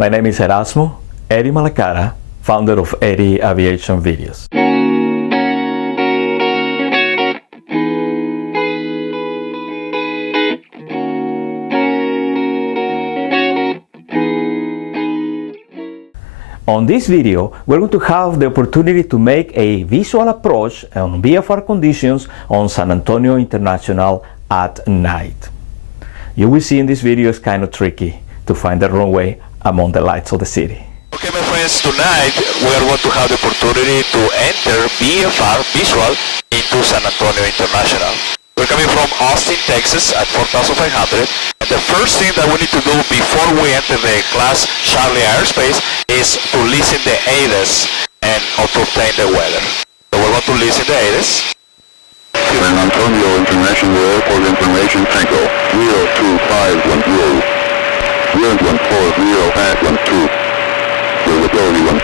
My name is Erasmo, Eddie Malacara, founder of Eddie Aviation Videos. On this video, we're going to have the opportunity to make a visual approach on VFR conditions on San Antonio International at night. You will see in this video it's kind of tricky to find the runway among the lights of the city. Okay, my friends, tonight we are going to have the opportunity to enter VFR visual into San Antonio International. We're coming from Austin, Texas at 4,500, and the first thing that we need to do before we enter the Class Charlie airspace is to listen the ADAS and to obtain the weather. So we're going to listen the ADAS. San Antonio International Airport information Tango 02510, wind 140 at 12, visibility 10,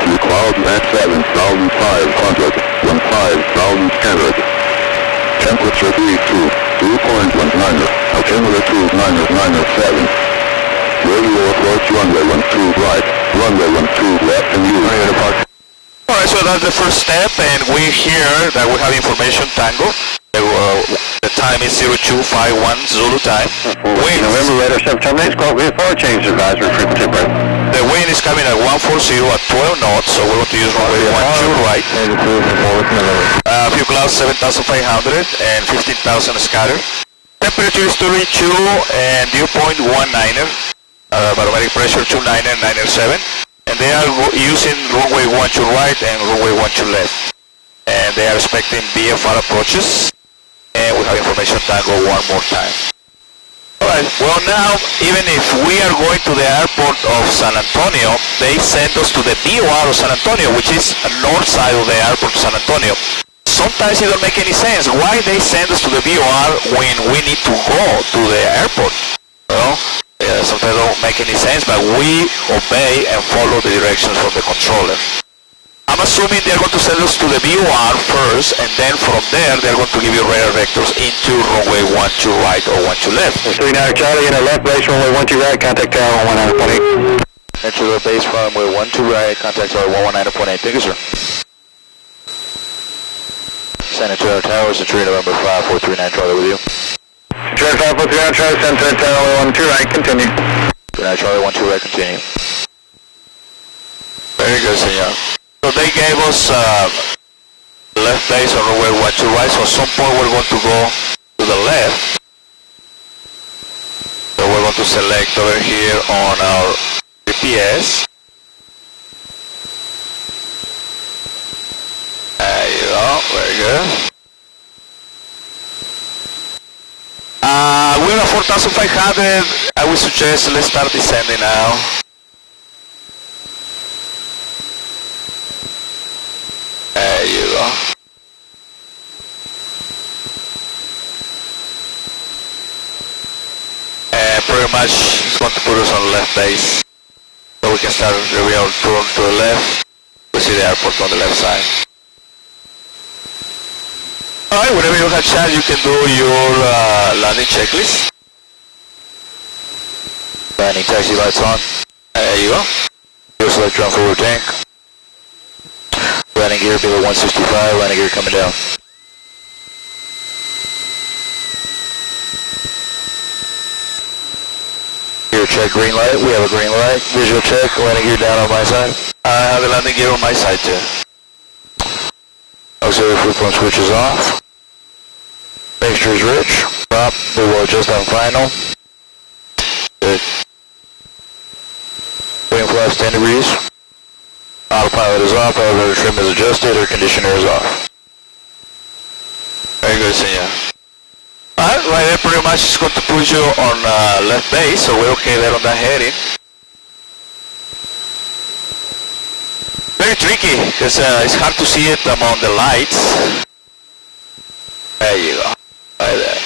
few clouds at 7,500, 15,000 scattered. Temperature B2, 2.19, altimeter 2997. Radio approach runway 12 right, runway 12 left and you ready to park. Alright, so that's the first step, and we hear that we have information Tango. The time is 0251 Zulu time. Wind. November radar 7 terminates, call VFR, change advisory frequency break. The wind is coming at 140 at 12 knots, so we're going to use runway 12 right. A few clouds 7,500 and 15,000 scattered. Temperature is 32 and dew point 19er. Barometric pressure 29997. And they are using runway 12 right and runway 12 left. And they are expecting VFR approaches. And we have information Tango one more time. Alright, well now, even if we are going to the airport of San Antonio, they send us to the BOR of San Antonio, which is the north side of the airport of San Antonio. Sometimes it don't make any sense. Why they send us to the BOR when we need to go to the airport? Well, sometimes it don't make any sense, but we obey and follow the directions from the controller. I'm assuming they're going to send us to the BOR first, and then from there they're going to give you radar vectors into runway 12 right or 12 left. 39 Charlie, in our left base, runway 12 right, contact tower 119.8. Enter the base runway 12 right, contact tower 119.8. Thank you, sir. San Antonio Tower is a tree November 5439 Charlie with you. Charlie 5439 Charlie, San Antonio Tower 12 right, continue. 39 Charlie 12 right, continue. Very good, senor. So they gave us left base on runway 12 right, so at some point we're going to go to the left. So we're going to select over here on our GPS. There you go, very good. We're at 4,500. I would suggest let's start descending now. There you go. And pretty much it's going to put us on the left base. So we can start the real turn to the left. We see the airport on the left side. Alright, whenever you have a chance you can do your landing checklist. Landing taxi lights on. There you go. Your select run forward tank. Landing gear below 165, landing gear coming down. Gear check, green light, we have a green light. Visual check, landing gear down on my side. I have the landing gear on my side too. Auxiliary flip phone switch is off. Mixture is rich. Prop, we will adjust on final. Good. Wing flaps 10 degrees. Autopilot is off, elevator trim is adjusted, air conditioner is off. Very good, senor. Alright, right there pretty much is going to put you on left base, so we're okay there on that heading. Very tricky, because it's hard to see it among the lights. There you go, right there.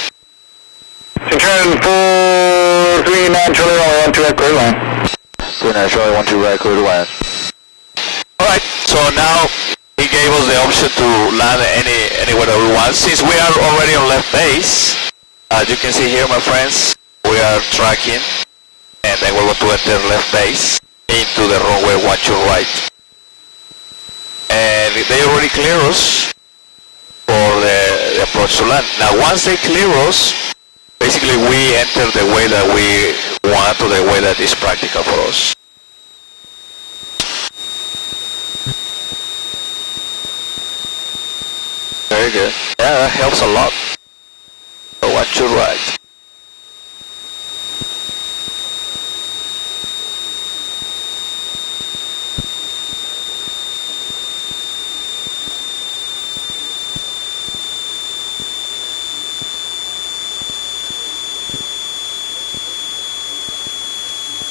Turn 439 Charlie, 12 right, clear line. 39 Charlie, 12 right, clear to land. Alright, so now he gave us the option to land anywhere that we want. Since we are already on left base, as you can see here, my friends, we are tracking and then we're going to enter left base into the runway 12 right. And they already clear us for the approach to land. Now once they clear us, basically we enter the way that we want, or the way that is practical for us. Very good. Yeah, that helps a lot. So watch your right.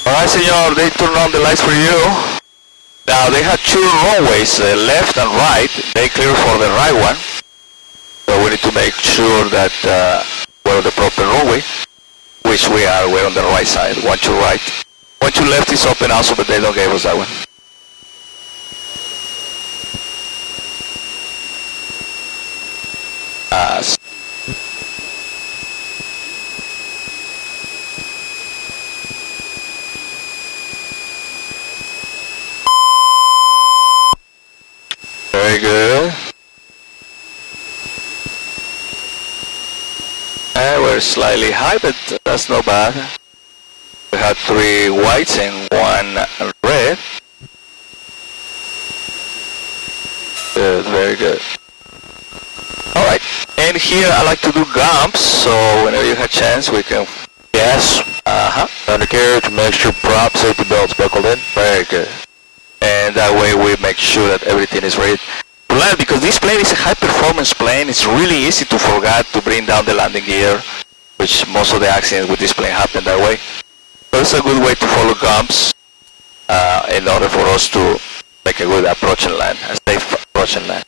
Alright, senor, they turn on the lights for you. Now they have two runways, left and right. They clear for the right one. So we need to make sure that we're on the proper runway, which we are. We're on the right side. 12 right. 12 left is open also, but they don't give us that one. Very good. We're slightly high, but that's not bad. We have 3 whites and 1 red. Good, very good. Alright, and here I like to do gumps, so whenever you have a chance we can... Yes, undercarriage, make sure prop safety belts buckled in. Very good. And that way we make sure that everything is ready to land, because this plane is a high performance plane. It's really easy to forget to bring down the landing gear, which most of the accidents with this plane happen that way. So it's a good way to follow gumps in order for us to make a good approach and land, a safe approach and land.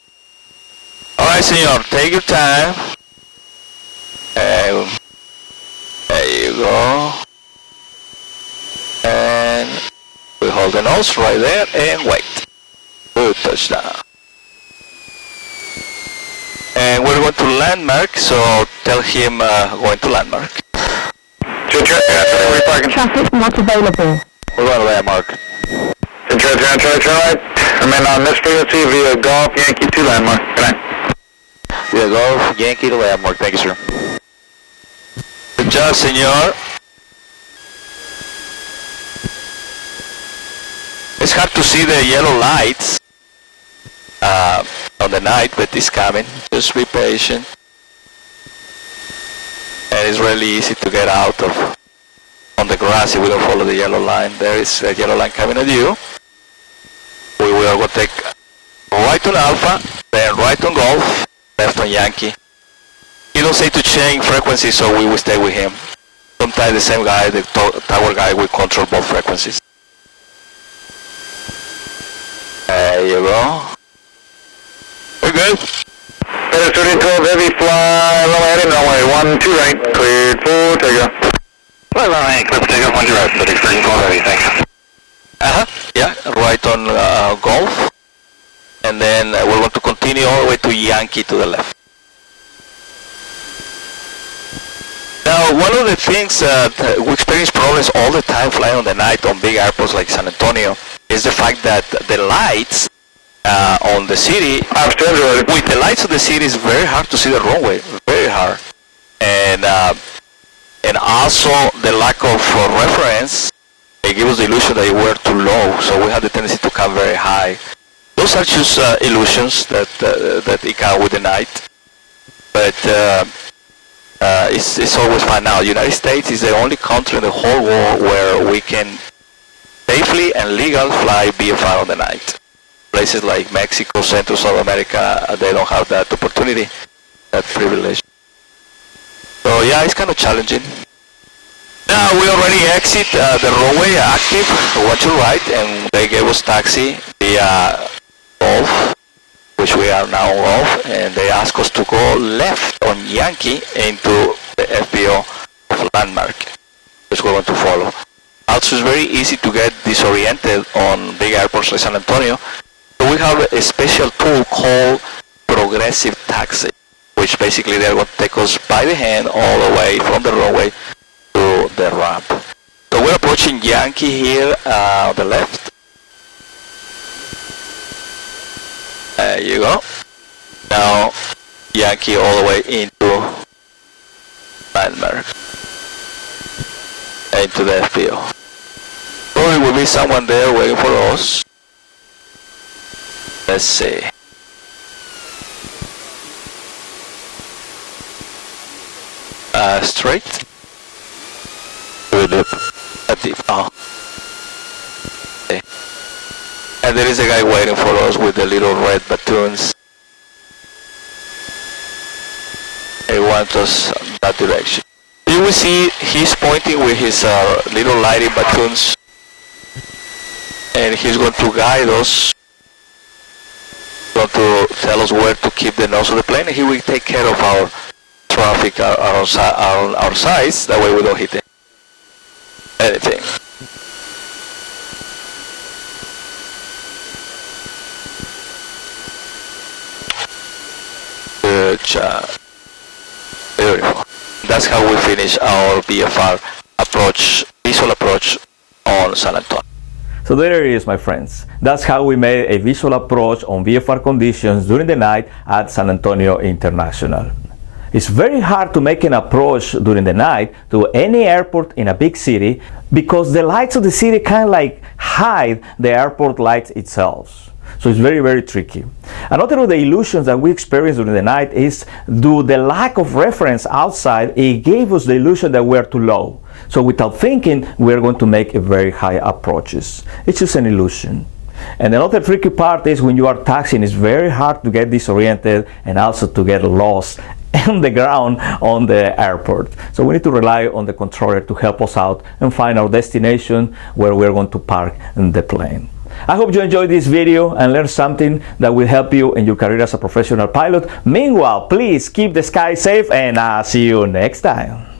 Alright, senor, take your time. And there you go. And we hold the nose right there and wait. Good touchdown. And we're going to landmark, so tell him going to landmark. Traffic not available. We're going to landmark. Turn right. Remain on this frequency via Golf Yankee to landmark. Good night. Via Golf Yankee to landmark. Thank you, sir. Good job, senor. It's hard to see the yellow lights on the night, but it's coming. Just be patient. And it's really easy to get out of on the grass if we don't follow the yellow line. There is a yellow line coming at you. We will go take right on Alpha, then right on Golf, left on Yankee. He don't say to change frequency, so we will stay with him. Sometimes the same guy, the tower guy, will control both frequencies. There you go. We're good. Better 1312 heavy fly, runway heading, runway 12 right, cleared full takeoff. Right, right, clear for takeoff, 12 right, 1312 heavy, thanks. Yeah, right on Golf. And then we're going to continue all the way to Yankee to the left. Now, one of the things we experience problems all the time flying on the night on big airports like San Antonio is the fact that the lights on the city, with the lights of the city, it's very hard to see the runway, very hard. And also the lack of reference, it gives us the illusion that we're too low, so we have the tendency to come very high. Those are just illusions that it come with the night. But it's always fine now. The United States is the only country in the whole world where we can safely and legal fly BFR on the night. Places like Mexico, Central, South America, they don't have that opportunity, that privilege. So yeah, it's kind of challenging. Now we already exit the runway active, watch your right, and they gave us taxi via Golf, which we are now off, and they ask us to go left on Yankee into the FBO of landmark, which we're going to follow. Also, it's very easy to get disoriented on big airports like San Antonio. So we have a special tool called Progressive Taxi, which basically they're going to take us by the hand all the way from the runway to the ramp. So we're approaching Yankee here on the left. There you go. Now Yankee all the way into landmark, into the FPO. Probably will be someone there waiting for us. Let's see. Straight. We look at the okay. And there is a guy waiting for us with the little red batons. He wants us that direction. You will see he's pointing with his little lighting batons, and he's going to guide us, going to tell us where to keep the nose of the plane, and he will take care of our traffic on our sides. That way we don't hit anything. Good job. Beautiful. That's how we finish our VFR approach, visual approach on San Antonio. So there it is, my friends. That's how we made a visual approach on VFR conditions during the night at San Antonio International. It's very hard to make an approach during the night to any airport in a big city because the lights of the city kind of like hide the airport lights itself. So it's very, very tricky. Another of the illusions that we experienced during the night is due the lack of reference outside, it gave us the illusion that we're too low. So without thinking, we're going to make a very high approaches. It's just an illusion. And another tricky part is when you are taxiing, it's very hard to get disoriented and also to get lost on the ground on the airport. So we need to rely on the controller to help us out and find our destination where we're going to park the plane. I hope you enjoyed this video and learned something that will help you in your career as a professional pilot. Meanwhile, please keep the sky safe and I'll see you next time.